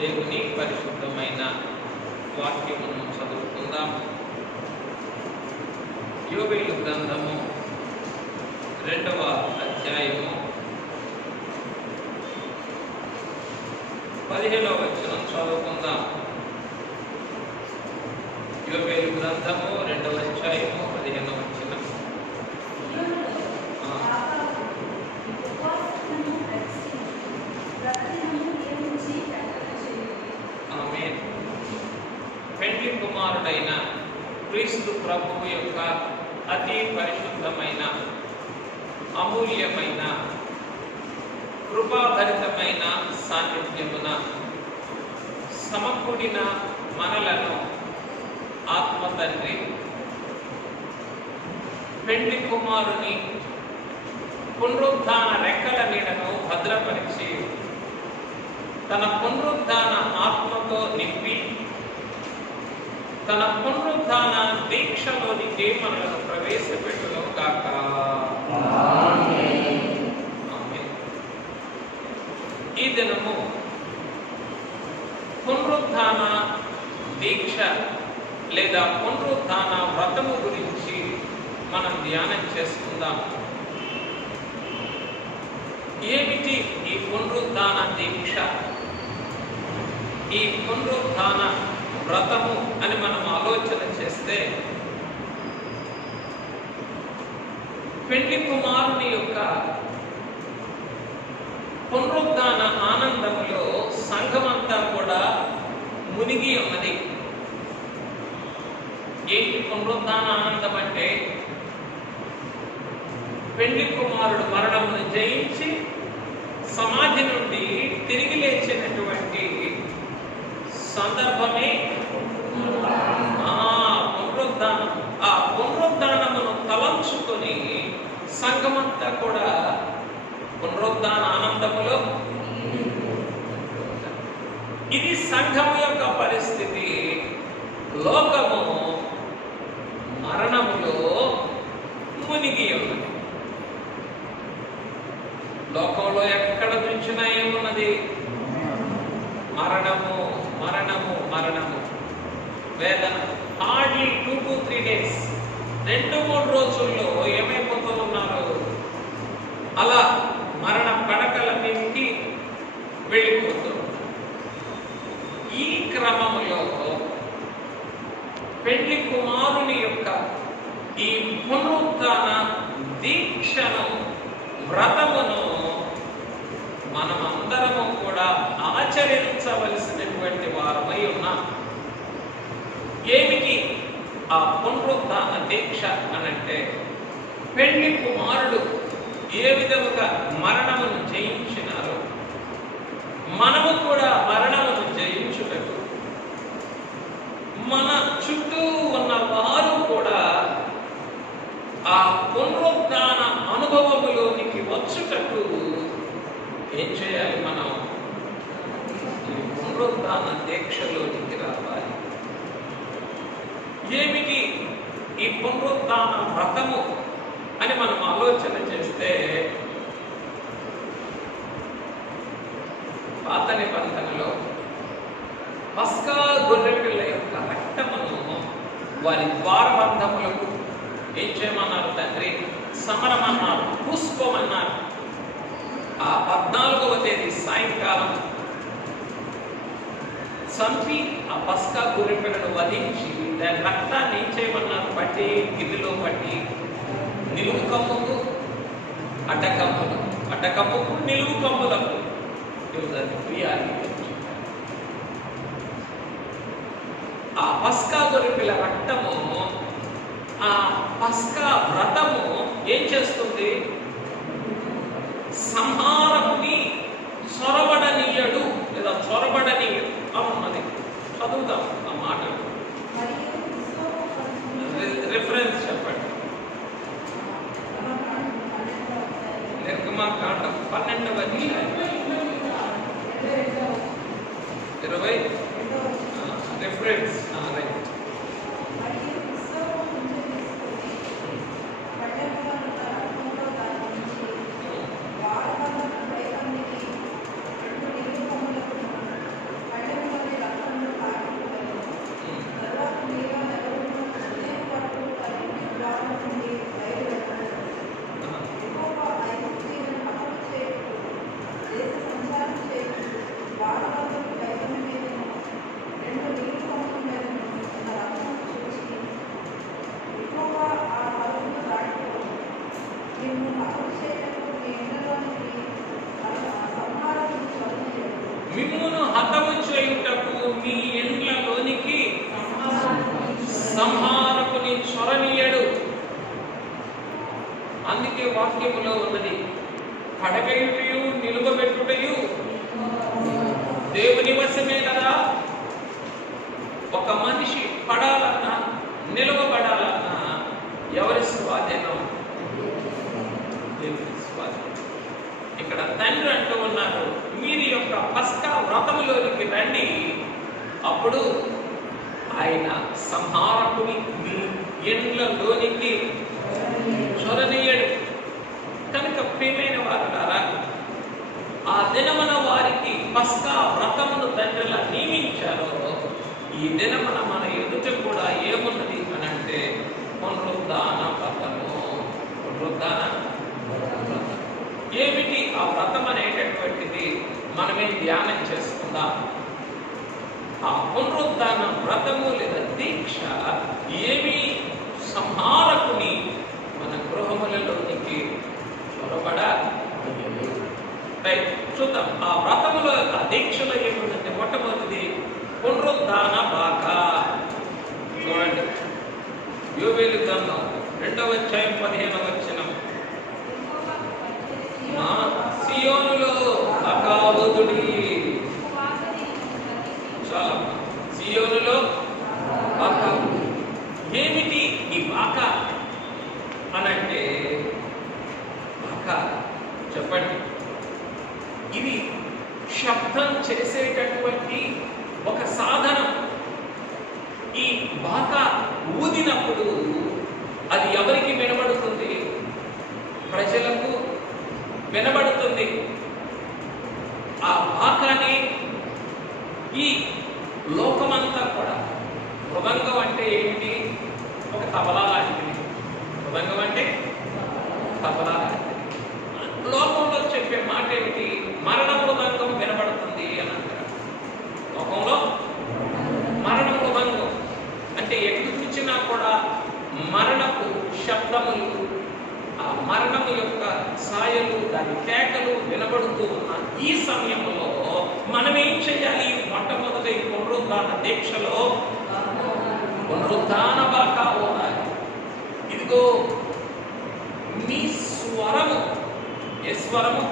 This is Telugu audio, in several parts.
దేవుని పరిశుద్ధమైన వాక్యమును చదువుకుందాం. యోబేలు గ్రంథము 2వ అధ్యాయము 15వ వచనం చదువుకుందాం. యోబేలు గ్రంథము 2వ అధ్యాయము 15వ వచనం. ఆమేన్. పెండ్లి కుమారుడైన క్రీస్తు ప్రభువు యొక్క అతి పరిశుద్ధమైన అమూల్యమైన కృపాభరితమైన సాన్నిధ్యమున సమకూడిన మనలను ఆత్మ తండ్రి పెండ్లి కుమారుని పునరుద్ధాన రెక్కల నీడను భద్రపరిచి తన పునరుద్ధాన ఆత్మతో నింపి తన పునరుద్ధాన దీక్షలోనికి మనలను ప్రవేశపెట్టును గాక. ఆమేన్. ఈ దినము పునరుద్ధాన దీక్ష లేదా పునరుద్ధాన వ్రతము గురించి మనం ధ్యానం చేసుకుందాం. ఏమిటి ఈ పునరుద్ధాన దీక్ష, ఈ పునరుద్ధాన వ్రతము అని మనం ఆలోచన చేస్తే, పెండ్లి కుమారుని యొక్క పునరుద్ధాన ఆనందములో సంఘమంతా కూడా మునిగి ఉన్నది. ఏంటి పునరుద్ధాన ఆనందం అంటే? పెండ్లి కుమారుడు మరణమును జయించి సమాధి నుండి తిరిగి లేచినటువంటి సందర్భమే పునరుద్ధానం. ఆ పునరుద్ధానమును తలంచుకొని సంఘమంతా కూడా పునరుద్ధాన ఆనందములో. ఇది సంఘము యొక్క పరిస్థితి. లోకము మరణములో మునిగి ఉన్నది. లోకంలో ఎక్కడ చూసినా ఏమున్నది? మరణము, మరణము, మరణము, వేదన. హార్డ్లీ 2 to 3 days, 2-3 రోజుల్లో ఏమైపోతూ ఉన్నారు? అలా మరణ పడకల మీదకి వెళ్ళిపోతూ. ఈ క్రమంలో పెండ్లి కుమారుని యొక్క ఈ పునరుద్ధాన దీక్షను, వ్రతమును మనమందరము కూడా ఆచరించవలసినటువంటి వారమై ఉన్నాం. ఏమిటి ఆ పునరుద్ధాన దీక్ష అనంటే, పెండ్లి కుమారుడు ఏ విధముగా మరణమును జయించినారో మనము కూడా మరణమును జయించుటకు, మన చుట్టూ ఉన్న వారు కూడా ఆ పునరుద్ధాన అనుభవములోనికి వచ్చుటకు ఏం చేయాలి? మనం ఈ పునరుద్ధాన దీక్షలోనికి రావాలి. ఏమిటి ఈ పునరుద్ధాన వ్రతము అని మనం ఆలోచన చేస్తే, పాత నిబంధనలో పస్కా గొర్రెపిల్ల యొక్క రక్తమును వారి ద్వారబంధములకు ఏం చేయమన్నారు? తండ్రి సమరమన్నారు, పుష్పమన్నారు. ఆ 14వ తేదీ సాయంకాలం చంపి ఆ పస్కా గొర్రెపిల్లను వధించి దాని రక్తాన్ని ఏం చేయమన్నారు? పట్టి గిన్నెలో పట్టి నిలువు కమ్ముకు, అడ్డకమ్ములు, అడ్డకమ్ముకు, నిలువు కమ్ములకు ప్రియాలి. ఆ పస్కా గొర్రెపిల్ల రక్తము, ఆ పస్కా వ్రతము ఏం చేస్తుంది? సంహారకుని చొరబడనీయడు లేదా చొరబడనీయడు అన్నది. చదువుతాం ఆ మాట. రిఫరెన్స్ చెప్పండి. నిర్గమకాండం 12వ అధ్యాయం 20 రిఫరెన్స్. రైట్. సంహారకుని చొరనీయడు. అందుకే వాక్యములో ఉన్నది, కడగయుటయు నిలువబెట్టుటయు దేవుని వశమే కదా. ఒక మనిషి పడాలన్నా నిలవబడాలన్నా ఎవరి స్వాధీనం? దేవుని స్వాధీనం. ఇక్కడ తండ్రి అంటూ ఉన్నారు, మీరు యొక్క పస్కా వ్రతములోనికి రండి, అప్పుడు ఆయన సంహారకుని మీ ఇండ్లలోనికి చొరనీయడు. కనుక ప్రియమైన వారులారా, ఆ దినమున వారికి పస్కా వ్రతమును తండ్రిలా నియమించారో, ఈ దినమున మన ఎదుట కూడా ఏమున్నది అని అంటే పునరుద్ధాన వ్రతము. పునరుద్ధాన వ్రతం ఏమిటి? ఆ వ్రతం అనేటటువంటిది మనమే ధ్యానం చేసుకుందాం. ఆ పునరుద్ధాన వ్రతము లేదా దీక్ష ఏమి? సంహారకుని మన గృహములలోనికి చొరబడ చూద్దాం. ఆ వ్రతములో, ఆ దీక్షలో ఏముందంటే మొట్టమొదటిది పునరుద్ధాన బాక. చూడండి, యోవేలు గ్రంథం 2వ అధ్యాయం 15వ వచనం. సియోనులో బాకావదుడి. చాలా, సియోనులో బాకా. ఏమిటి ఈ బాక అనంటే? బాకా చెప్పండి. ఇది శబ్దం చేసేటటువంటి ఒక సాధనం. ఈ బాక ఊదినప్పుడు అది ఎవరికి వినబడుతుంది? ప్రజలకు వినబడుతుంది. ఆ బాకాని ఈ లోకమంతా కూడా, మృదంగం అంటే ఏమిటి? ఒక తబలా లాంటిది. మృదంగం అంటే తబలా లాంటిది. లోకంలో చెప్పే మాట ఏమిటి? మరణ మృదంగం వినబడుతుంది అని అంటారు. లోకంలో మరణ మృదంగం అంటే ఎటు చూచినా కూడా మరణపు శబ్దములు, ఆ మరణము యొక్క ఛాయలు, దాని కేకలు వినబడుతూ ఉన్న ఈ సమయంలో మనం ఏం చేయాలి? మొట్టమొదటి పునరుద్ధాన దీక్షలో పునరుద్ధాన బాకా ఉండాలి. ఇదిగో మీ స్వరము, ఏ స్వరము?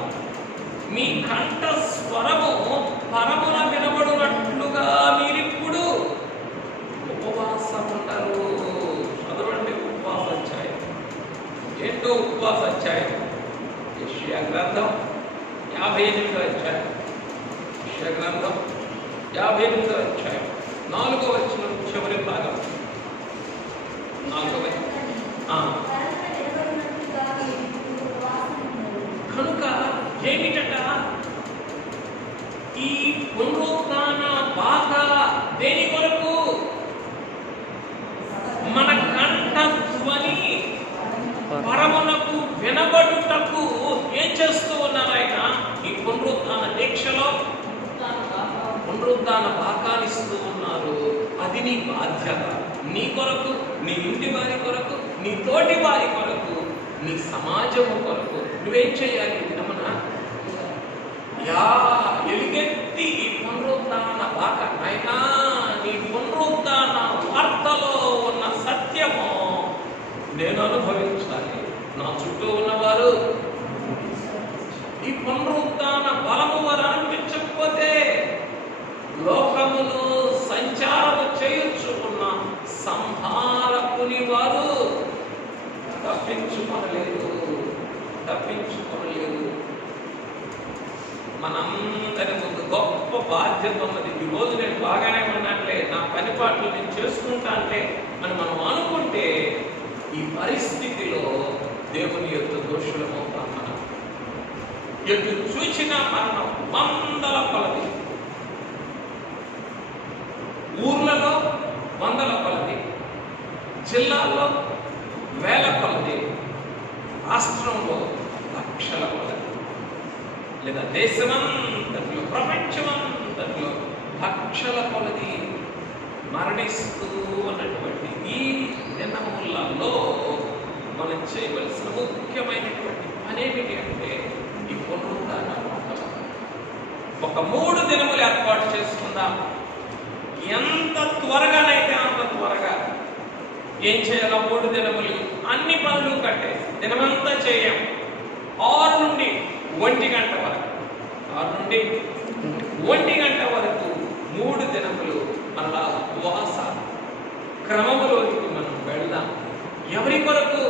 మీ కంఠ స్వరము పరమున వినబడినట్లుగా మీరిప్పుడు ఉపవాసం ఉంటారు. చదవండి, ఉపవాస అధ్యాయం. ఏంటో ఉపవాస అధ్యాయం? యెషయా గ్రంథం 58వ అధ్యాయం. యెషయా గ్రంథం 58వ అధ్యాయం 4వ వచనం చివరి భాగం. 4వ కనుక ఏమిటట? ఈ పునరుద్ధాన బాధ దేని కొరకు? మన కంఠ ధ్వని పరమునకు వినబడుటకు ఏం చేస్తూ ఉన్నారు ఆయన? ఈ పునరుద్ధాన దీక్షలో పునరుద్ధాన బాకానిస్తూ ఉన్నారు. అది నీ బాధ్యత. నీ కొరకు, నీ ఇంటి వారి కొరకు, నీ తోటి వారి కొరకు, నీ సమాజము కొరకు నువ్వేం చేయాలి? దినమున ఎలుగెత్తి ఈ పునరుద్ధాన బాక, అయినా నీ పునరుద్ధాన వార్తలో ఉన్న సత్యము నేను అనుభవించాలి. నా చుట్టూ ఉన్నవారు ఈ పునరుద్ధాన బలము వారు అనిపించకపోతే లోకములో సంచారం చేయుచుకున్న సంహారకుని వారు తప్పించుకోలేదు. మనందరి ముందు గొప్ప బాధ్యత ఉన్నది. ఈరోజు నేను బాగానే ఉన్నట్లే, నా పని పాటలు నేను చేసుకుంటా అంటే మనం అనుకుంటే ఈ పరిస్థితిలో దేవుని యొక్క దోషులమవుతాం. మనం ఎటు చూసిన మరణం వందల కొలది, ఊర్లలో వందల కొలది, జిల్లాల్లో వేల కొలది, రాష్ట్రంలో లక్షల కొలది, లేదా దేశమంతట్లో, ప్రపంచమంతట్లో లక్షల కొలది మరణిస్తూ ఉన్నటువంటి ఈ దినములలో మనం చేయవలసిన ముఖ్యమైనటువంటి పని ఏమిటి అంటే ఈ పునరుద్ధాన. ఒక 3 దినములు ఏర్పాటు చేసుకుందాం. ఎంత త్వరగానైతే అంత త్వరగా ఏం చేయాలో 3 దినములు అన్ని పనులు కట్టేసి దినమంతా చేయం. 6 నుండి 1 గంట వరకు 6 నుండి 1 గంట వరకు 3 దినములు మరలా ఉపవాస క్రమములోనికి మనం వెళ్దాం. ఎవరి కొరకు?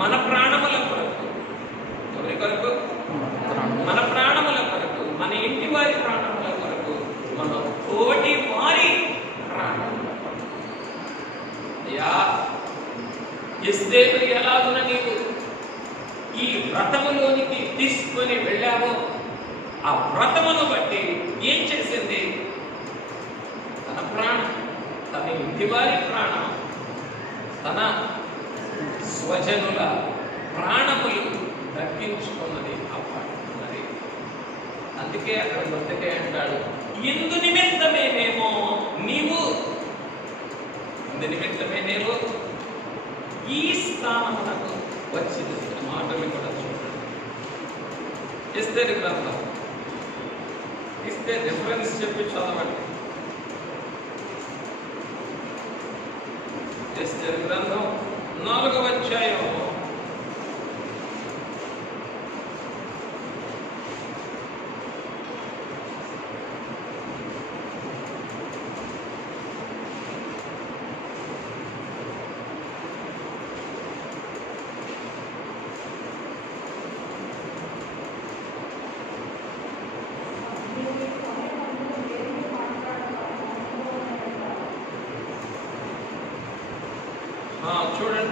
మన ప్రాణముల కొరకు. ఎవరి కొరకు? మన ప్రాణముల కొరకు, మన ఇంటి వారి ప్రాణముల కొరకు, మన తోటి వారి ప్రాణముల కొరకు. అయ్యా, ఎస్తేరు ఎలాగున నీవు ఈ వ్రతములోనికి తీసుకొని వెళ్ళావో ఆ వ్రతమును బట్టి ఏం చేసింది? తన ప్రాణం, తన ఇంటి వారి ప్రాణం, తన స్వజనుల ప్రాణములు దక్కించుకున్నది అప్పటి. అందుకే అక్కడ మొదటే అంటాడు, ఇందు నిమిత్తమేనేమో నీవు ఈ స్థానమునకు వచ్చింది. మాటలు కూడా చూడండి. ఎస్తేరు గ్రంథం ఇస్తే రిఫరెన్స్ చెప్పి చదవండి. ఎస్తేరు గ్రంథం 4వ అధ్యాయం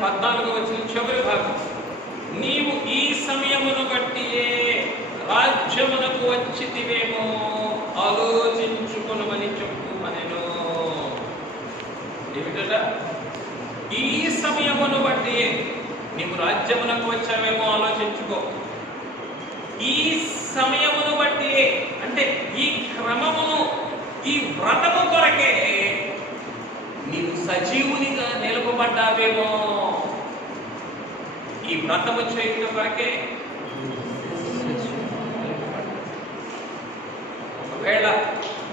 14వ వచనం చివరి భాగం. నీవు ఈ సమయమును బట్టి రాజ్యమునకు వచ్చితివేమో ఆలోచించుకొనుమని చెప్పుమనెను. ఏమిటట? ఈ సమయమును బట్టి నీవు రాజ్యమునకు వచ్చావేమో ఆలోచించుకో. ఈ సమయమును బట్టి అంటే ఈ క్రమమును, ఈ వ్రతము కొరకే నీవు సజీవునిగా నిలపబడ్డావేమో. ఈ వ్రతము చేయడం కొరకే. ఒకవేళ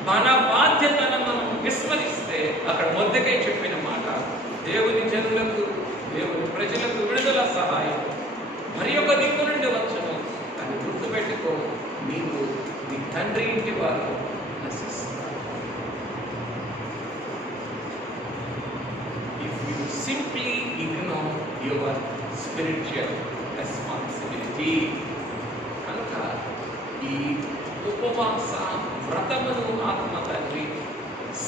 మన బాధ్యతను మనం విస్మరిస్తే అక్కడ మొదకే చెప్పిన మాట, దేవుని జనులకు, దేవుని ప్రజలకు విడుదల సహాయం మరి ఒక దిక్కు నుండి వచ్చను. అని గుర్తుపెట్టుకో, నీవు నీ తండ్రి ఇంటి వారు నశిస్తారు. If you simply ignore your spiritual responsibility, కనుక ఈ ఉపవాస వ్రతమును ఆత్మ తండ్రి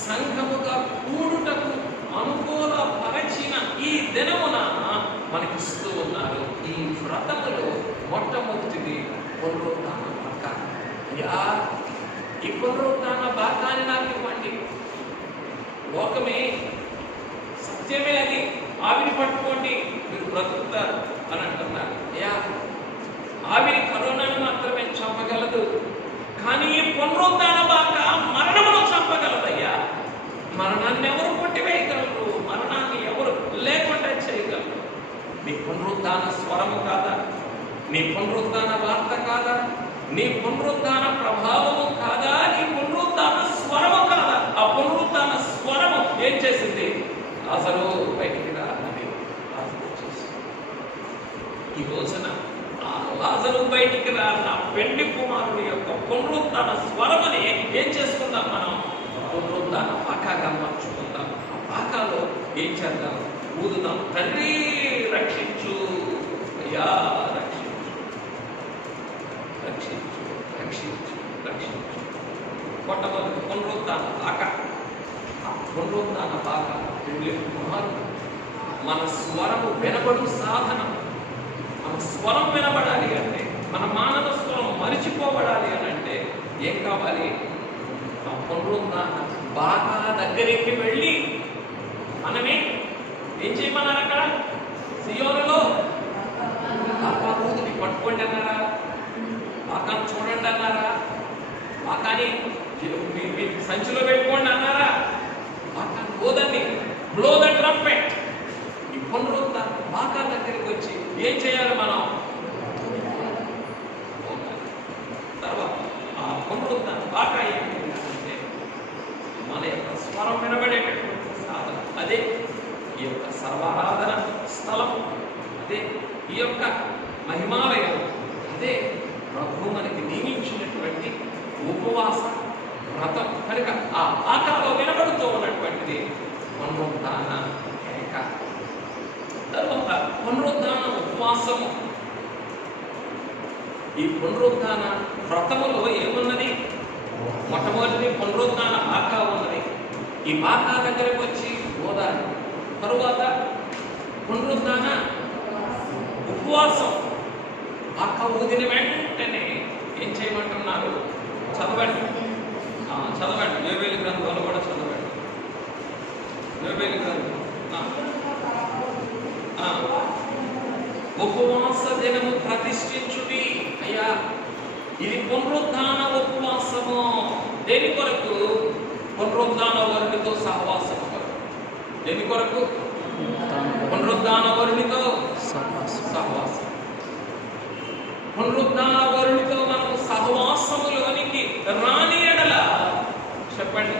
సంఘముగా కూడుటకు అనుకూలపరచిన ఈ దినమున మనకిస్తూ ఉన్నారు. ఈ వ్రతములో మొట్టమొదటిది పునరుత్థాన భాగ. అయ్యా, ఈ పునరుత్థాన భాగాన్ని నాకు ఇవ్వండి. లోకమే సత్యమే, అది ఆవిరి పట్టుకోండి మీరు బ్రతుకుతారు అని అంటున్నారు. అయ్యా, ఆవిరి కరోనాను మాత్రమే చంపగలదు, కానీ ఈ పునరుత్థాన భాగ మరణమును చంపగలదయ్యా. మరణాన్ని ఎవరు కొట్టివేయగలరు? మరణాన్ని ఎవరు లేకుండా చేయగలరు? నీ పునరుత్థాన స్వరము కాదా? నీ పునరుత్థాన వార్త కాదా? నీ పునరుత్థాన ప్రభావము కాదా? నీ పునరుత్థాన స్వరము కాదా? ఆ పునరుత్థాన స్వరము ఏం చేసింది? లాజరు బయటికి రా అన్నది. ఈ రోజున ఆ లాజరు బయటికి రా నా పెండి కుమారుడి యొక్క పునరుత్థాన స్వరమని ఏం చేసుకుందాం? మనం పునరుత్థాన పాకాగా మార్చుకుందాం. ఆ పాకాలో ఏం చేద్దాం? ఊదుదాం. తండ్రి రక్షించు, అయ్యా రక్షించు, రక్షించు, రక్షించు, రక్షించు. మొట్టమొదటి పునరుత్థాన పాక. ఆ పునరుత్థాన పాక పెండి కుమారుడు. మన స్వరము వినబడు సాధనం. మన స్వరం వినబడాలి అంటే, మన మానవ స్వరం మరిచిపోబడాలి అని అంటే ఏం కావాలి? ఆ పునరుత్థాన బాగా దగ్గరికి వెళ్ళి మనమే ఏం చేయమన్నారు? అక్కడ సియోనులో ఊదిని పట్టుకోండి అన్నారా? బాకాన్ని చూడండి అన్నారా? బాకాని మీ సంచిలో పెట్టుకోండి అన్నారా? బాకాన్ని ఊదండి, బ్లో ద ట్రంపెట్. ఈ పునరుత్థాన బాకా దగ్గరికి వచ్చి ఏం చేయాలి మనం? తర్వాత ఆ పునరుత్థాన బాకా ఏంటంటే మన యొక్క స్వరం వినబడేటటువంటి సాధన. అదే ఈ యొక్క సర్వారాధన స్థలం, అదే ఈ యొక్క మహిమాలయం, అదే ప్రభు మనకి నియమించినటువంటి ఉపవాస వ్రతం. కనుక ఆ ఆకారంలో వినబడుతూ ఉన్నటువంటిది పునరుద్ధాన కేక. తర్వాత పునరుద్ధాన ఉపవాసము. ఈ పునరుద్ధాన వ్రతములో ఏమున్నది? మొట్టమొదటి పునరుద్ధాన బాకా ఉన్నది. ఈ బాకా దగ్గరకు వచ్చి ఓదాలి. తరువాత పునరుద్ధాన ఉపవాసం. బాకా ఊదిన వెంటనే ఏం చేయమంటున్నారు? చదవండి, చదవండి. యోవేలు గ్రంథంలో కూడా చదవండి. యోవేలు గ్రంథం ఉపవాస దినము ప్రతిష్ఠించుడి. అయ్యా, ఇది పునరుద్ధాన ఉపవాసము. దేని కొరకు? పునరుద్ధాన వరునితో సహవాసం కొరకు. దేని కొరకు? పునరుద్ధాన వరునితో సహవాసం. పునరుద్ధాన వరునితో మనం సహవాసములోనికి రాని ఎడల చెప్పండి,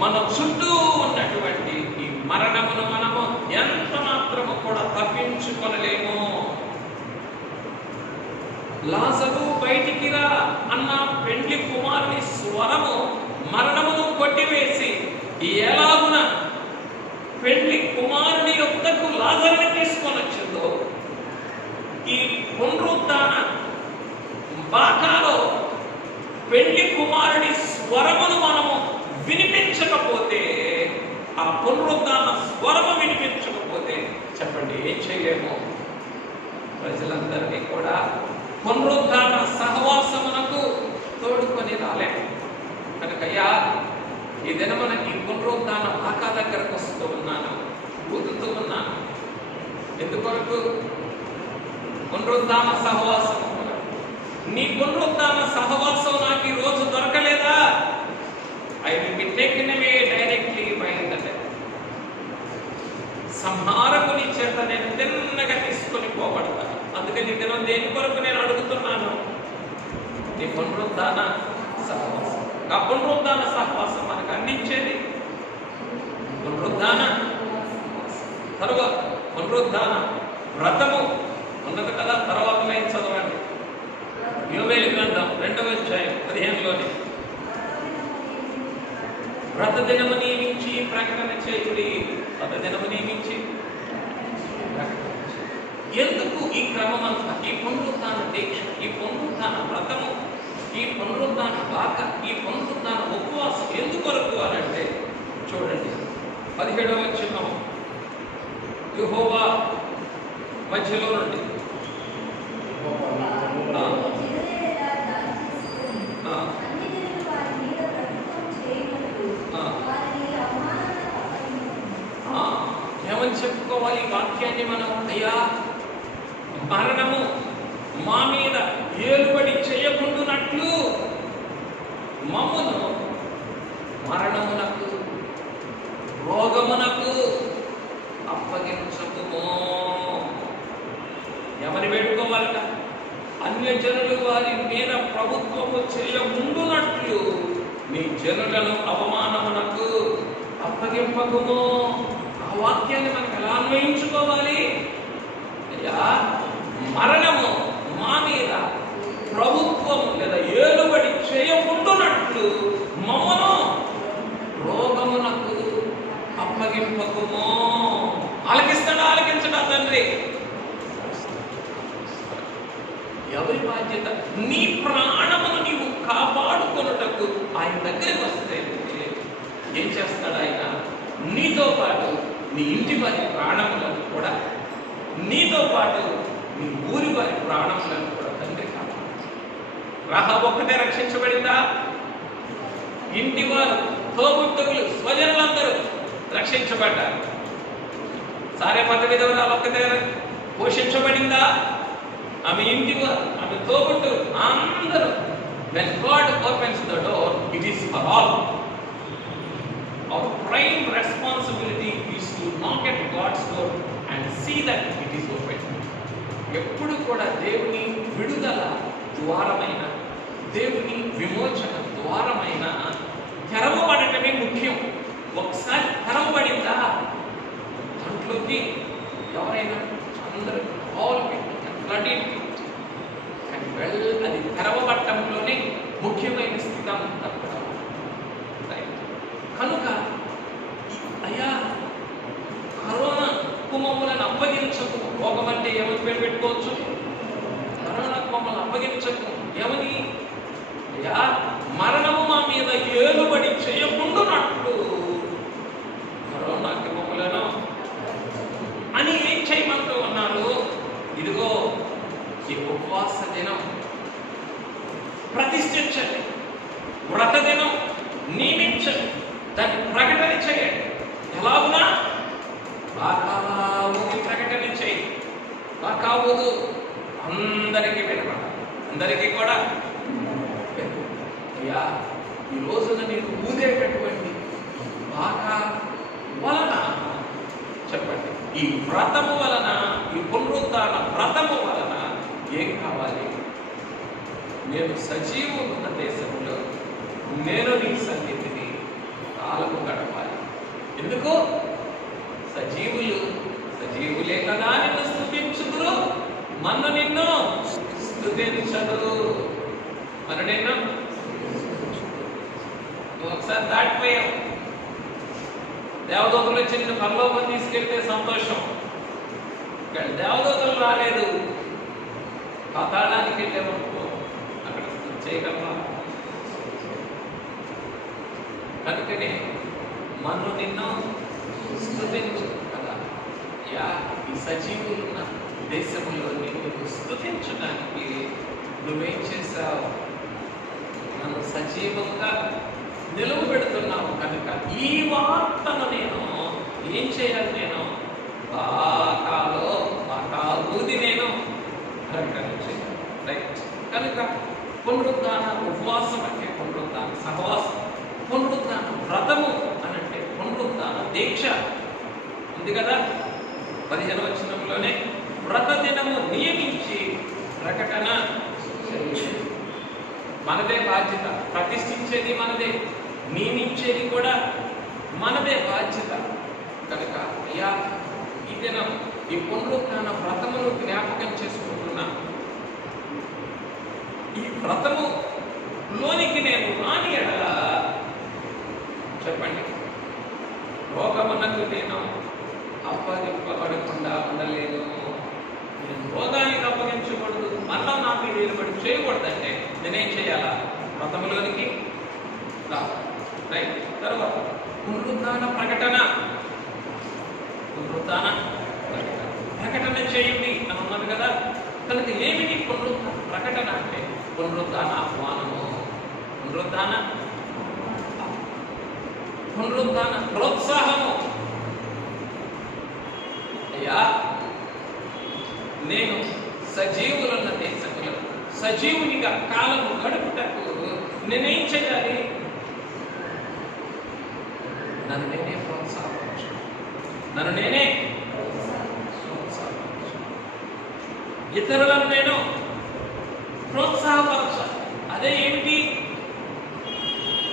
మన చుట్టూ ఉన్నటువంటి ఈ మరణమును మనము ఎంత మాత్రము కూడా తప్పించుకొనలేము. లాజరు బయటికి రా అన్న పెండ్లి కుమారుని స్వరము మరణమును కొట్టివేసి ఎలాగున పెండ్లి కుమారుని యొద్దకు లాజరుని తీసుకొని వచ్చిందో, ఈ పునరుద్ధాన బాకాలో పెండ్లి కుమారుని స్వరమును మనము వినిపించకపోతే, ఆ పునరుద్ధాన స్వరము వినిపించకపోతే చెప్పండి ఏం చేయలేము. ప్రజలందరినీ కూడా పునరుద్ధాన సహవాసమునకు తోడుకొని రాలేము. కనుకయ్యా, ఈ దినమున ఈ పునరుద్ధాన బాకా దగ్గరకు వస్తూ ఉన్నాను, ఊదుతూ ఉన్నాను. ఎందుకొరకు? పునరుద్ధాన సహవాసం. నీ పునరుద్ధాన సహవాసం నాకు ఈ రోజు దొరకలేదా? I will be taken away directly by the death. సంహారకుని చేత నేను తిన్నగా తీసుకొని పోబడతాను. అందుకని దినం దేని కొరకు నేను అడుగుతున్నాను? నీ పునరుద్ధాన సహవాసం. ఆ పునరుద్ధాన సహవాసం మనకు అందించేది పునరుద్ధాన. తర్వాత పునరుద్ధాన వ్రతము ఉన్నది కదా. తర్వాత లైన్ చదవండి. యోవేలు గ్రంథం 2వ అధ్యాయం 15లోనే వ్రత దినము నియమించి ప్రకటన చేయుడి. వ్రత దినము నియమించి ఎందుకు ఈ క్రమం అంతా? ఈ పునరుద్ధాన దీక్ష, ఈ పునరుద్ధాన వ్రతము, ఈ పునరుద్ధాన బాక, ఈ పునరుద్ధాన ఉపవాసం ఎందుకొరకు అనంటే చూడండి 17వ వచనం. యెహోవా మధ్యలో నుండి ఏమని చెప్పుకోవాలి ఈ వాక్యాన్ని మనం? అయ్యా, మరణము మా మీద ఏలుబడి చేయకుండానట్లు మమ్మును మరణమునకు రోగమునకు అప్పగించకుము. ఎవరి వేడుకోవాలట? అన్యజనులు వారి మీద ప్రభుత్వము చేయకుండానట్లు మీ జనులను అవమానమునకు అప్పగింపకుము. ఆ వాక్యాన్ని మనకు ఎలా అన్వయించుకోవాలి? అయ్యా, మరణము మా మీద ప్రభుత్వం లేదా ఏలుబడి చేయకుండానట్లు మమ్మను రోగమునకు అప్పగింపకుము. ఆలకిస్తాడా? ఆలకించడా తండ్రి? ఎవరి బాధ్యత? నీ ప్రాణమును నీవు కాపాడుకొనుటకు ఆయన దగ్గరికి వస్తే ఏం చేస్తాడు ఆయన? నీతో పాటు నీ ఇంటి వారి ప్రాణములను కూడా, నీతో పాటు నీ ఊరి వారి ప్రాణములను కూడా తండ్రి కాపాడు. రాహాబు ఒక్కటే రక్షించబడిందా? ఇంటి వారు, తోబుట్టువులు, స్వజనులందరూ రక్షించబడ్డారు. సారెపత విధవరాలు ఒక్కటే పోషించబడిందా? ఆమె ఇంటి వారు, ఆమె తోబుట్టువులు అందరూ. When God opens the door, it is for all. Our prime responsibility is to knock at God's door and see that it is open. ఎప్పుడు కూడా దేవుని విడుదల ద్వారమైన, దేవుని విమోచన ద్వారమైన తెరవబడటమే ముఖ్యం. ఒకసారి తెరవబడిందా ఎవరైనా అందరూ ఆల్ ఫ్లడింగ్ అది తెరవబట్టంలోనే ముఖ్యమైన స్థితి అంతా కూడా. కనుక అయ్యా కరోనా మమ్మల్ని అప్పగించకు, రోగం అంటే ఏమని పేరు పెట్టుకోవచ్చు? కరోనాకు మమ్మల్ని అప్పగించకు. ఏమని? అయ్యా మరణము మా మీద ఏలుబడి చేయకుండానట్లు కరోనాకి మమ్మలను అని ఏం చేయమంటూ ఉన్నారు? ఇదిగో ఈ ఉపవాస దినం ప్రతిష్ఠించండి, వ్రత దినం నియమించండి, దాన్ని ప్రకటన చేయండి. ఎలాగునా బాగా ప్రకటన చేయి. బాగా అందరికీ వినపడాలి, అందరికీ కూడా. అయ్యా ఈ రోజున నేను ఊదేటటువంటి బాగా వలన చెప్పండి, ఈ వ్రతము వలన, ఈ పునరుద్ధాన వ్రతము వలన ఏం కావాలి? నేను సజీవున్న దేశంలో నేను నీ సన్నిధిని కాలము గడపాలి. ఎందుకు? సజీవులే కదా నిన్ను స్తుతించుదురు, మన్ను నిన్ను స్తుతించదురు. మన నిన్ను ఒకసారి దాటిపోయావు. దేవదూతలు వచ్చి నిన్ను పరలోకం తీసుకెళ్తే సంతోషం. ఇక్కడ దేవదూతలు రాలేదు, పాతాళానికి వెళ్ళామనుకో, అక్కడ చేయగలమా? కనుకనే మన్ను నిన్ను స్తుతించు కదా. యా ఈ సజీవులున్న దేశంలో నిన్ను స్తుతించడానికి నువ్వేం చేశావు? నన్ను సజీవంగా నిలువబెడుతున్నావు. కనుక ఈ వార్తను నేను ఏం చేయాలి? నేను బాగా ఊది నేను ప్రకటన చేయాలి. రైట్. కనుక పునరుద్ధాన ఉపవాసం అంటే పునరుద్ధాన సహవాసం, పునరుద్ధాన వ్రతము అని అంటే పునరుద్ధాన దీక్ష ఉంది కదా. 15వ వచనంలోనే వ్రత దినము నియమించి ప్రకటన చేయాలి. మనదే బాధ్యత. ప్రతిష్ఠించేది మనదే, నియమించేది కూడా మనదే బాధ్యత. కనుక అయ్యా ఈ దినం ఈ పునరుద్ధాన వ్రతమును జ్ఞాపకం చేసుకుంటున్నా. ఈ వ్రతము లోనికి నేను రాని ఎడల చెప్పండి, రోగమునకు నేను అప్పగింపబడకుండా ఉండలేను. నేను రోగానికి అప్పగించకూడదు, మళ్ళా నాకు వేలుబడి చేయకూడదంటే నేనేం చేయాలా? వ్రతములోనికి రావాలి. రైట్. తర్వాత పునరుద్ధాన ప్రకటన. ప్రకటన చేయండి అని ఉన్నది కదా. కనుక ఏమిటి పునరుద్ధాన ప్రకటన అంటే? పునరుద్ధాన ఆహ్వానము, పునరుద్ధాన ప్రోత్సాహము. అయ్యా నేను సజీవులున్న దేశంలో సజీవునిగా కాలము గడుపుటకు నేనేం చేయాలి? నన్ను నేనే ప్రోత్సాహించు. ఇతరులను నేను ప్రోత్సాహపరచాలి. అదే ఏమిటి?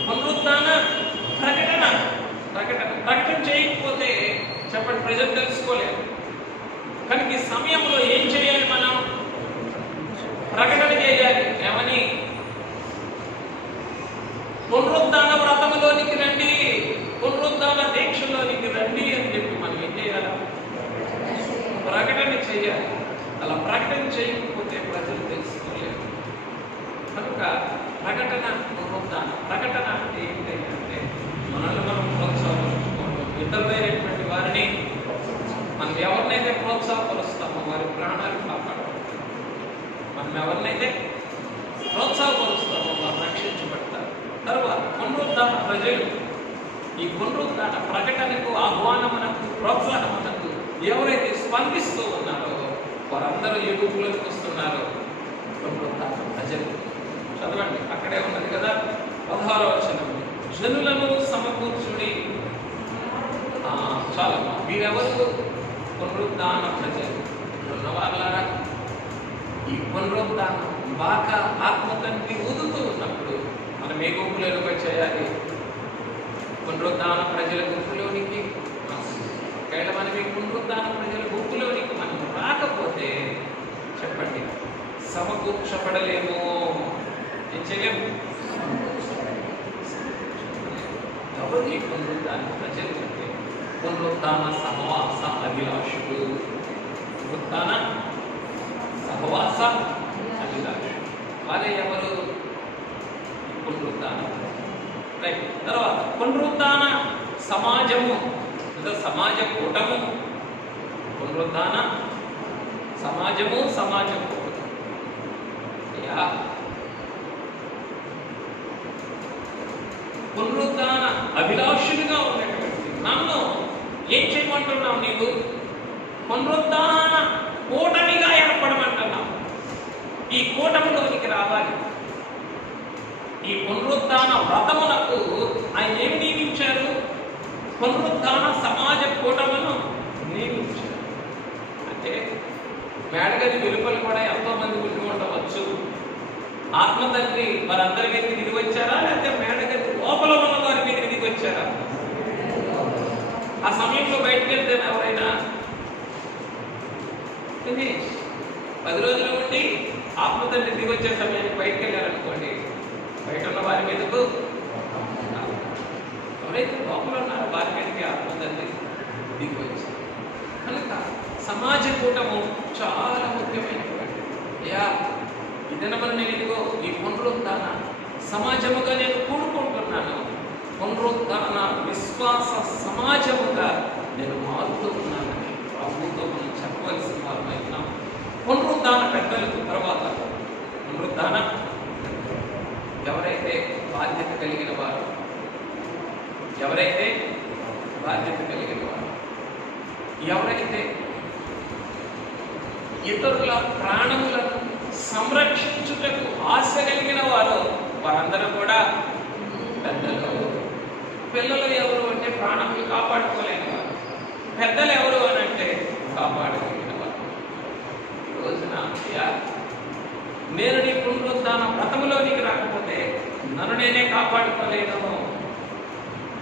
పునరుద్ధాన ప్రకటన చేయకపోతే చెప్పండి, ప్రజలు తెలుసుకోలేరు. కనుక ఈ సమయంలో ఏం చేయాలి? మనం ప్రకటన చేయాలి. ఏమని? పునరుద్ధాన వ్రతములోనికి రండి, పునరుద్ధాన దీక్షలోనికి రండి అని చెప్పి మనం ఏం చేయాలి? ప్రకటన చేయాలి. అలా ప్రకటన చేయకపోతే ప్రజలు తెలుసుకోలేరు. కనుక ప్రకటన, పునరుద్ధాన ప్రకటన అంటే ఏంటంటే మనల్ని మనం ప్రోత్సాహించుకోవడం, ఇతరులైనటువంటి వారిని మనం ఎవరినైతే ప్రోత్సాహపరుస్తామో వారి ప్రాణాలు కాపాడబడతారు. మనం ఎవరినైతే ప్రోత్సాహపరుస్తామో వారు రక్షించబడతారు. తర్వాత పునరుద్ధాన ప్రజలు ఈ పునరుద్ధాన ప్రకటనకు, ఆహ్వానమునకు, ప్రోత్సాహమునకు ఎవరైతే స్పందిస్తూ ఉన్నారో వారందరూ ఏ గుంపులోకి వస్తున్నారు? పునరుద్ధాన ప్రజలు. చదవండి, అక్కడే ఉన్నది కదా 16వ వచనం. జనులను సమకూర్చుడి. చాలా వీరెవరు? పునరుద్ధాన ప్రజలు. ఉన్నవాళ్ళారా? ఈ పునరుద్ధానం బాగా ఆత్మతండ్రి ఊదుతూ ఉన్నప్పుడు మనం ఏ గుంపులోకి చేయాలి? పునరుద్ధాన ప్రజల గుంపులోనికి. ఒకవేళ మనకి ఈ పునరుద్ధాన ప్రజల గుంపులోనికి మనం రాకపోతే చెప్పండి, సమకూర్చబడలేమో. ఏం చేయలేము. ఎవరు ఈ పునరుద్ధాన ప్రజలు అంటే పునరుద్ధాన సహవాస అభిలాషుడు. పునరుద్ధాన సహవాస అభిలాషుడు వారే ఎవరు? పునరుద్ధాన. రైట్. తర్వాత పునరుద్ధాన సమాజము లేదా సమాజ కూటము. పునరుద్ధాన సమాజము, సమాజ కూటము. పునరుద్ధాన అభిలాషులుగా ఉన్నటువంటి నన్ను ఏం చేయమంటున్నావు? నీవు పునరుద్ధాన కూటమిగా ఏర్పడమంటున్నావు. ఈ కూటమిలోనికి రావాలి. ఈ పునరుద్ధాన వ్రతమునకు ఆయన ఏమి నియమించారు? పునరుద్ధాన సమాజ కూటమును నియమించారు. అంటే మేడగది వెలుపల కూడా ఎంతో మంది ఉండి ఉండవచ్చు. ఆత్మతండ్రి వారందరి మీదకి దిగి వచ్చారా, లేకపోతే మేడగది లోపల ఉన్న వారి మీదకి దిగి వచ్చారా? ఆ సమయంలో బయటకు వెళ్తే ఎవరైనా 10 రోజులు ఉండి ఆత్మతండ్రి దిగి వచ్చే సమయానికి బయటకు వెళ్ళారనుకోండి, బయట ఉన్న వారి మీదకు ఎవరైతే లోపల ఉన్నారో వారి మీదకి ఆత్మతండ్రి దిగి వచ్చారు. కనుక సమాజ కూటము చాలా ముఖ్యమైనటువంటి. ఈ దినమని నేను ఇదిగో ఈ పునరుద్ధాన సమాజముగా నేను కూడుకుంటున్నాను. పునరుద్ధాన విశ్వాస సమాజముగా నేను మారుతూ ఉన్నానని ప్రభుతో మనం చెప్పవలసిన వారమైనా పునరుద్ధాన పెద్దలకు తర్వాత పునరుద్ధాన ఎవరైతే బాధ్యత కలిగిన వారు, ఎవరైతే బాధ్యత కలిగిన వారు, ఎవరైతే ఇతరుల ప్రాణములను సంరక్షించుటకు ఆశ కలిగిన వారు, వారందరూ కూడా పెద్దలు. పిల్లలు ఎవరు అంటే ప్రాణములు కాపాడుకోలేని వారు. పెద్దలు ఎవరు అని అంటే కాపాడగలిగిన వారు. ఈ రోజున నేను నీ పునరుద్ధాన వ్రతములోనికి రాకపోతే నన్ను నేనే కాపాడుకోలేను.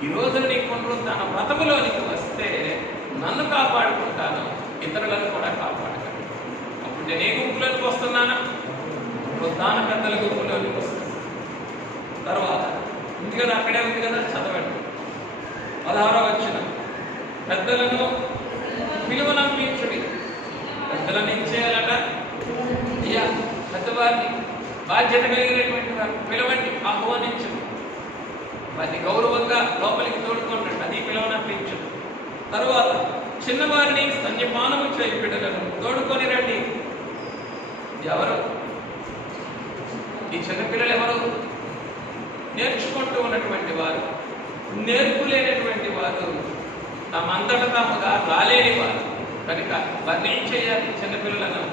ఈ రోజున నీ పునరుద్ధాన వ్రతములోనికి వస్తే నన్ను కాపాడుకుంటాను, ఇతరులను కూడా కాపాడగలను. అప్పుడు నేను ఏ గుంపులోనికి వస్తున్నానా? పునరుద్ధాన పెద్దల గుంపులోనికి వస్తున్నాను. తర్వాత ఉంది కదా, అక్కడే ఉంది కదా, చదవండి 16వ వచనం. పెద్దలను పిలువనంపించుడి. పెద్దలను ఏం చేయాలట? పెద్దవారిని, బాధ్యత కలిగినటువంటి వారు పిలవండి, ఆహ్వానించండి. వారిని గౌరవంగా లోపలికి తోడుకోండి, అది పిలవనంపించండి. తరువాత చిన్నవారిని స్తన్యపానము చేయి బిడ్డలను తోడుకొని రండి. ఎవరు ఈ చిన్నపిల్లలు? ఎవరు? నేర్చుకుంటూ ఉన్నటువంటి వారు, నేర్పులేనటువంటి వారు, తమంతట తాముగా రాలేని వారు. కనుక వారిని ఏం చేయాలి? చిన్నపిల్లలను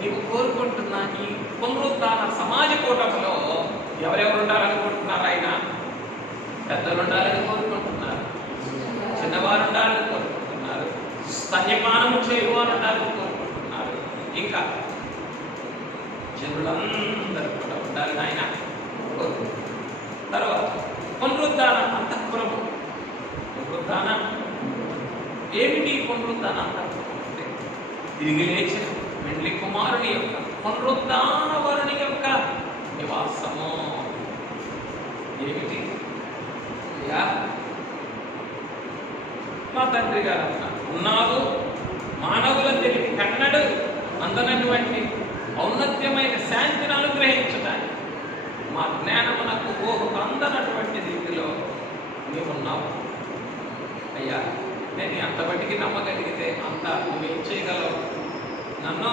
నీవు కోరుకుంటున్న ఈ పునరుద్ధాన సమాజ కూటమిలో ఎవరెవరు ఉండాలనుకుంటున్నారు? ఆయన పెద్దలు ఉండాలని కోరుకుంటున్నారు, చిన్నవారు ఉండాలని కోరుకుంటున్నారు, స్తన్యపానము చేయువారు ఉండాలని కోరుకుంటున్నారు, ఇంకా జనులందరూ కూడా ఉండాలని ఆయన కోరుకుంటున్నారు. తర్వాత పునరుద్ధాన అంతఃపురము. పునరుద్ధాన ఏమిటి? పునరుద్ధాన అంతఃపురం అంటే తిరిగి లేచిన వెండి కుమారుని యొక్క పునరుద్ధాన వరుని యొక్క నివాసము. ఏమిటి? మా తండ్రి గారు ఉన్నావు, మానవుల తెలివి కన్నడు అందనటువంటి ఔన్నత్యమైన శాంతిని అనుగ్రహించడానికి, మా జ్ఞానమునకు ఊహకు అందనటువంటి రీతిలో నీవున్నావు. అయ్యా, నేను అంతబట్టికి నమ్మగలిగితే అంత నువ్వేం చేయగలవు? నన్ను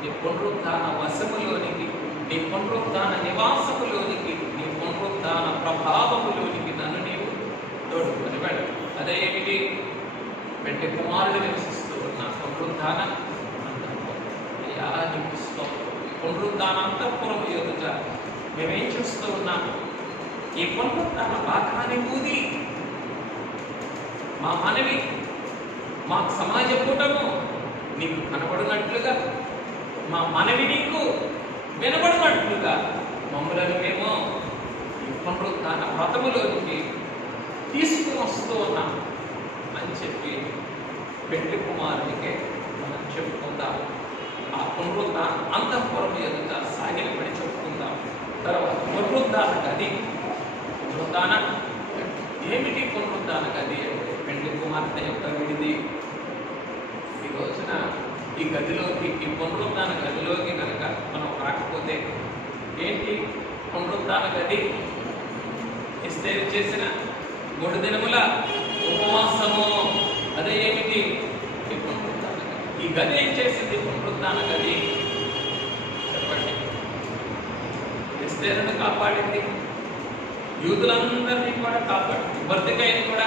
నీ పునరుద్ధాన వశములోనికి, నీ పునరుద్ధాన నివాసములోనికి, నీ పునరుద్ధాన ప్రభావములోనికి నన్ను నీవు తోడుకొని వెళ్ళు. అదే ఏమిటి? వెంటి కుమారుడు నివసిస్తూ ఉన్న పునరుద్ధాన అంతఃపురం. అయ్యా, నీకు స్తోత్రం. పునరుద్ధాన అంతఃపురం ఎదుట మేమేం చూస్తూ ఉన్నాము? ఈ పునరుద్ధాన భాగాన్ని ఊది మా మనవి, మా సమాజ కూటము నీకు కనబడినట్లుగా, మా మనవి నీకు వినబడినట్లుగా మమ్మలను మేము ఈ పునరుద్ధాన వ్రతములోనికి తీసుకుని వస్తూ ఉన్నాం అని చెప్పి పెళ్లి కుమారునికే మనం చెప్పుకుందాం. ఆ పునరుద్ధాన అంతఃపురం ఎదుట సాగిలపడి చెప్పుకుందాం. తర్వాత పునరుద్ధాన గది. పునరుద్ధాన ఏమిటి? పునరుద్ధాన గది అంటే పెళ్లి కుమార్తె యొక్క విడిది. ఈ రోజున ఈ గదిలోకి, ఈ పునరుద్ధాన గదిలోకి కనుక మనం రాకపోతే ఏంటి పునరుద్ధాన గది? ఎస్తేరు చేసిన 3 దినముల ఉపవాసము, అదే ఏమిటి? ఈ పునరుద్ధాన గది. ఈ గది ఏం చేసింది? పునరుద్ధాన గది చెప్పండి. ఎస్తేరును కాపాడింది, యూదులందరినీ కూడా కాపాడింది, మొర్దెకైని కూడా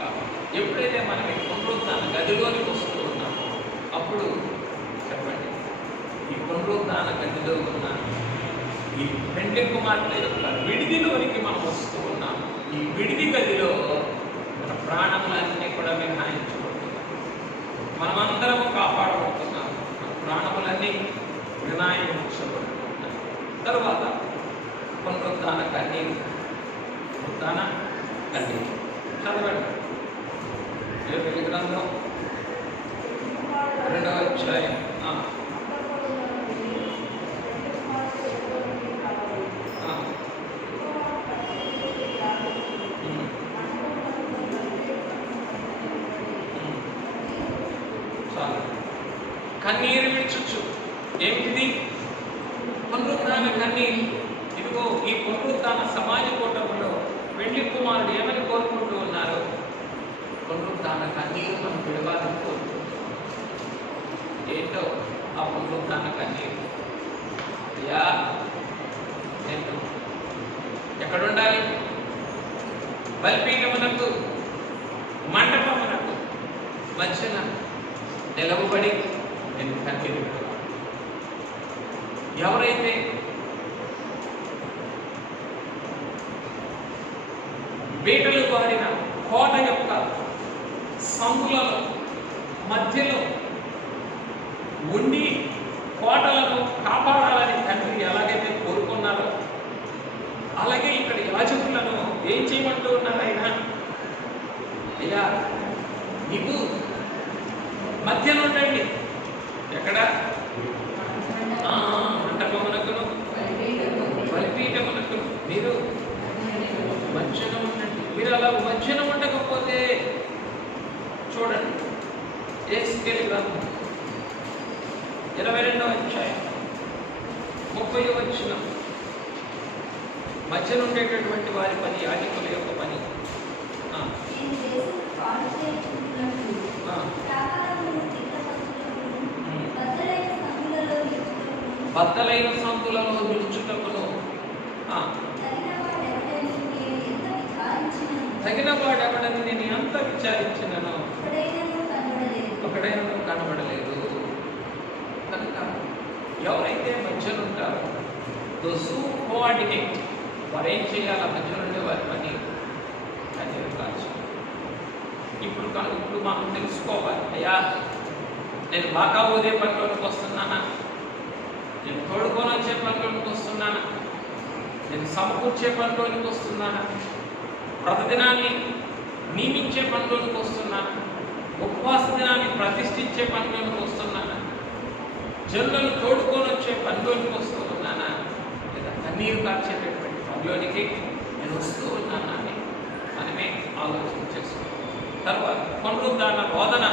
కాపాడింది. ఎప్పుడైతే మనం ఈ పునరుద్ధాన గదిలోనికి వస్తూ ఉన్నామో అప్పుడు చెప్పండి, ఈ పునరుద్ధాన గదిలో ఉన్న ఈ పెండ్లి కుమార్తె యొక్క విడిదిలోనికి మనం వస్తూ ఉన్నాం. ఈ విడిది గదిలో మన ప్రాణములన్నీ కూడా మినహాయించబడుతున్నాం. మనమందరము కాపాడబడుతున్నాం. మన ప్రాణములన్నీ మినహాయించబడుతున్నాం. తరువాత పునరుద్ధాన కన్నీరు. పునరుద్ధాన కన్నీరు చదవండి. యోవేలు గ్రంథం 2వ అధ్యాయం. కన్నీరు విడుచుచు. ఏమిటిది? పునరుద్ధాన కన్నీరు. ఇదిగో ఈ పునరుద్ధాన సమాజ కూటమిలో పెళ్లి కుమారుడు ఏమని కోరుకుంటూ ఉన్నారు? పునరుద్ధాన కన్నీరు మనం విడవాలని కోరుకుంటున్నాం. ఏంటో ఆ పునరుద్ధాన కన్నీరు? అయ్యా నేను ఎక్కడుండాలి? బలిపీఠమునకు మండపమునకు మధ్యన నిలవబడి నేను కన్నీరు విడవాలి. ఎవరైతే బీటలు వారిన కోట యొక్క సందులలో మధ్యలో ఉండి కోటలను కాపాడాలని తండ్రి ఎలాగైతే కోరుకున్నారో అలాగే ఇక్కడ యాజకులను ఏం చేయమంటూ ఉన్నారు ఆయన? అయ్యా నీకు మధ్యలో ఉండండి. ఎక్కడ? మంటపమునకును బలిపీఠమునకును మీరు మధ్యన ఉండండి. మీరు అలా మధ్యన ఉండకపోతే చూడండి, యేసుకేలు గ్రంథం 22వ అధ్యాయం 30వ వచనం. మధ్యన ఉండేటటువంటి వారి పని, యాజకుల యొక్క పని. బద్దలైన సంతులలో నిలుచుటకును తగిన వాడెవడని నేను ఎంత విచారించినను ఒకడైనా కనబడలేదు. కనుక ఎవరైతే మధ్యలో ఉంటారో దోస్ హూ కోఆర్డినేట్, వారు ఏం చేయాలి? మధ్యలో ఉండే వారి పని కన్నీరు కాల్చి. ఇప్పుడు మనం తెలుసుకోవాలి, అయ్యా నేను బాగా ఊదే పనిలోనికి వస్తున్నానా? నేను తోడుకొని వచ్చే పనిలోనికి వస్తున్నానా? నేను సమకూర్చే పనిలోనికి వస్తున్నానా? ప్రతిదినాన్ని నియమించే పనిలోనికి వస్తున్నానా? ఉపవాస దినాన్ని ప్రతిష్ఠించే పనిలోనికి వస్తున్నానా? జనులను తోడుకొని వచ్చే పనిలోనికి వస్తూ ఉన్నానా? లేదా కన్నీరు కార్చేటటువంటి పనిలోనికి నేను వస్తూ ఉన్నానా అని మనమే ఆలోచన చేసుకోవాలి. తర్వాత పునరుద్ధాన రోదన.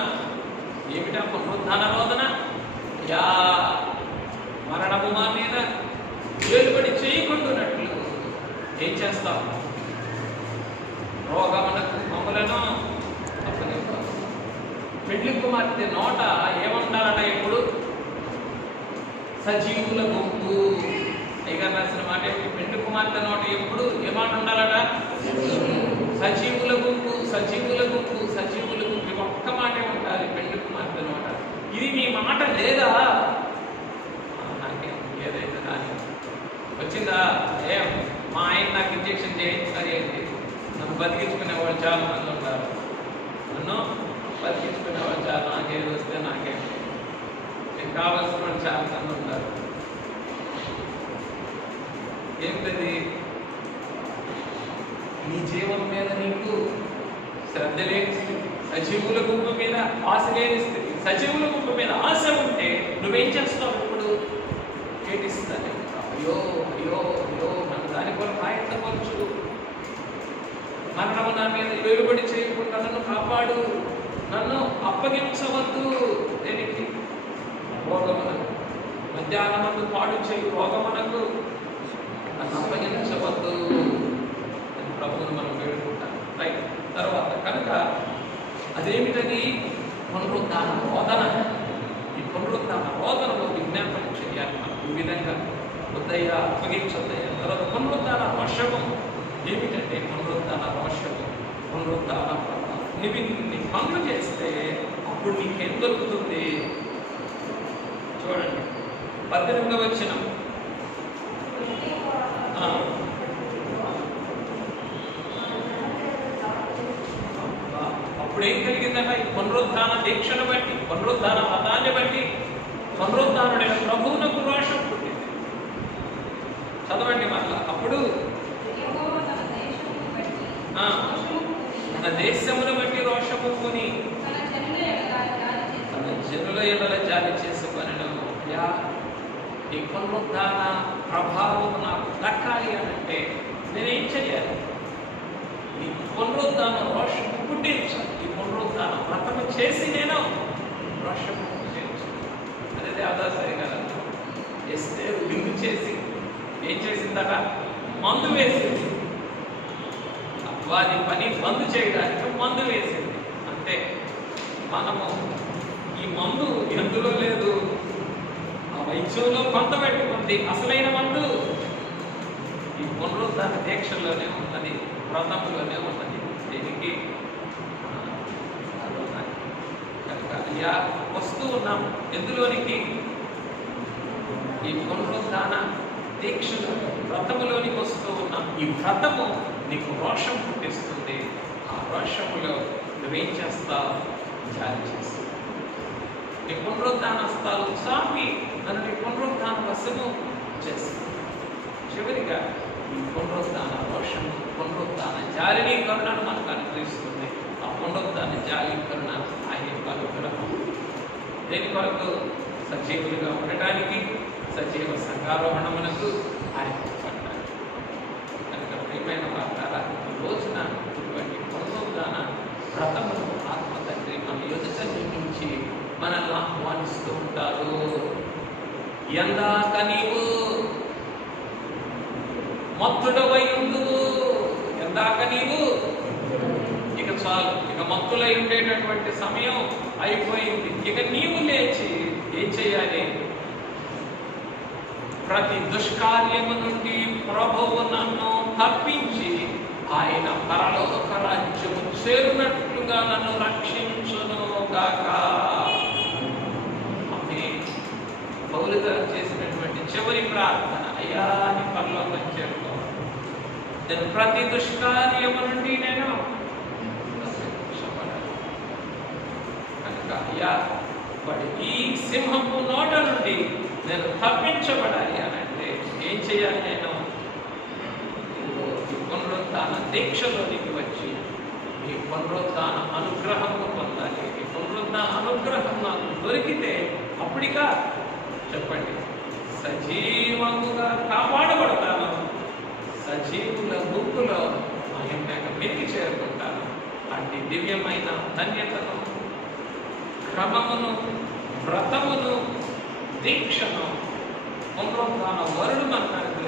ఏమిటా పునరుద్ధాన రోదన? యా మరణము మా మీద వేలుబడి చేయకుండానట్లు ఏం చేస్తాం? రోగమునకు మమ్మలను అప్పగిస్తాం. పెళ్లి కుమార్తె నోట ఏమంటారట? ఎప్పుడు సజీవుల గుంపు. ఇక రాసిన మాట పెళ్లి కుమార్తె నోట ఎప్పుడు ఏమాట ఉండాలట? సజీవుల గుంపు, సజీవుల గుంపు, సజీవుల గుంపు. ఒక్క మాటే ఉండాలి పెళ్లి కుమార్తె నోట. ఇది మీ మాట లేదా? నాకేం ఏదైతే కానీ వచ్చిందా? ఏం మా ఆయన నాకు ఇంజెక్షన్ చేయించాలి ఏంటి? నన్ను బతికించుకునే వాళ్ళు చాలా మంది ఉంటారు. నన్ను బతికించుకునే వాళ్ళు చాలా, నాకేది వస్తే నాకేం, నేను కావాల్సిన వాళ్ళు చాలా మంది ఉంటారు. ఏంటది? నీ జీవం మీద నీకు శ్రద్ధ లేని స్థితి, సజీవుల గుంపు మీద ఆశ లేని స్థితి. సజీవుల గుంపు మీద ఆశ ఉంటే నువ్వేం చేస్తావు? ఇప్పుడు కేటిస్తాను, అయ్యో అయ్యో అయ్యో నన్ను దాని కొరకు ఆయత్తపరచు, మరణము నా మీద వెలుబడి చేయకుండా నన్ను కాపాడు, నన్ను అప్పగించవద్దు. దేనికి? రోగమునకు. మధ్యాహ్నమందు పాడు చేయు రోగమునకు నన్ను అప్పగించవద్దు అని ప్రభువును మనం వేడుకుంటాం. రైట్. తర్వాత కనుక అదేమిటది? పునరుద్ధాన రోదన. ఈ పునరుద్ధాన రోదనలో విజ్ఞాపన చేయాలి మనం ఈ విధంగా, వద్దయ్యా అప్పగించొద్దయ్యా. తర్వాత పునరుద్ధాన వర్షము. ఏమిటంటే పునరుద్ధాన వర్షము, పునరుద్ధాన ప్రభావం. నువ్వు ఇన్ని పనులు చేస్తే అప్పుడు నీకేం దొరుకుతుంది? చూడండి 18వ వచనం. అప్పుడేం కలిగిందట? ఈ పునరుద్ధాన దీక్షను బట్టి, పునరుద్ధాన మతాన్ని బట్టి పునరుద్ధానుడైన ప్రభువునకు రోషం పుట్టింది. చదవండి మళ్ళా. అప్పుడు తన దేశమును బట్టి రోషము కొని తన జనుల ఎడల జాలి చేసుకొనెను. ఈ పునరుద్ధాన ప్రభావం నాకు దక్కాలి అనంటే నేనేం చేయాలి? ఈ పునరుద్ధాన రోషము పుట్టించాలి. ఈ పునరుద్ధాన వ్రతము చేసి నేను రోషము పుట్టించాలి. అదే దేవదాసరి గారు చేస్తే విందు చేసి ఏం చేసిందట? మందు వేసింది. వారి పని మందు చేయడానికి మందు వేసింది. అంటే మనము ఈ మందు ఎందులో లేదు, ఆ వైద్యంలో కొంత పెట్టుకుంది. అసలైన మందు ఈ పునరుద్ధాన దీక్షల్లోనే ఉన్నది, వ్రతంలోనే ఉన్నది. దీనికి కనుక అయ్యా వస్తూ ఉన్నాం ఎందులోనికి? ఈ పునరుద్ధాన దీక్షలో వ్రతములోనికి వస్తూ ఉన్నాం. ఈ వ్రతము నీకు రోషం పుట్టిస్తుంది. ఆ రోషములో నువ్వేం చేస్తావు? జాలి చేస్తావు. నీ పునరుద్ధానస్తాలు సాపి నన్ను నీ పునరుద్ధాన వశము చేస్తావు. చివరిగా ఈ పునరుద్ధాన రోషము, పునరుద్ధాన జాలిని కరుణను మనకు అనుగ్రహిస్తుంది. ఆ పునరుద్ధాన జాలి కరుణ ఆయన యొక్క అనుగ్రహం. దేని కొరకు? సజీవులుగా ఉండటానికి, సజీవ సంఘారోహణమునకు ఆయన పడ్డారు. కనుక ప్రియమైన వార్తారా, ఈ రోజున ఇటువంటి పునరుద్ధాన వ్రతమును ఆత్మ తండ్రి మన ఎదుట నియమించి మనల్ని ఆహ్వానిస్తూ ఉంటారు. ఎందాక నీవు మత్తుడవై ఉండువు, ఎందాక నీవు ఇక చాలు, ఇక మత్తులై ఉండేటటువంటి సమయం అయిపోయింది. ఇక నీవు లేచి ఏం చేయాలి? ప్రతి దుష్కార్యము నుండి ప్రభువు నన్ను తప్పించి ఆయన పరలోక రాజ్యము చేరునట్లుగా నన్ను రక్షించును గాక. పౌలు గారు చేసినటువంటి చివరి ప్రార్థన, అయ్యా నీ పరలోకం చేరుకోవాలి. నేను ప్రతి దుష్కార్యము నుండి నేను కనుక అయ్యా వాడి ఈ సింహపు నోట నుండి నేను తప్పించబడాలి అని అంటే ఏం చేయాలి? నేను ఈ పునరుద్ధాన దీక్షలోనికి వచ్చి ఈ పునరుద్ధాన అనుగ్రహము పొందాలి. ఈ పునరుద్ధాన అనుగ్రహం నాకు దొరికితే అప్పుడిగా చెప్పండి, సజీవముగా కాపాడబడతాను, సజీవుల గుంపులో ఆయన వెతికి చేరుకుంటాను. అట్టి దివ్యమైన ధన్యతను, క్రమమును, వ్రతమును, దీక్షను పునరుద్ధాన వరుడు మనకు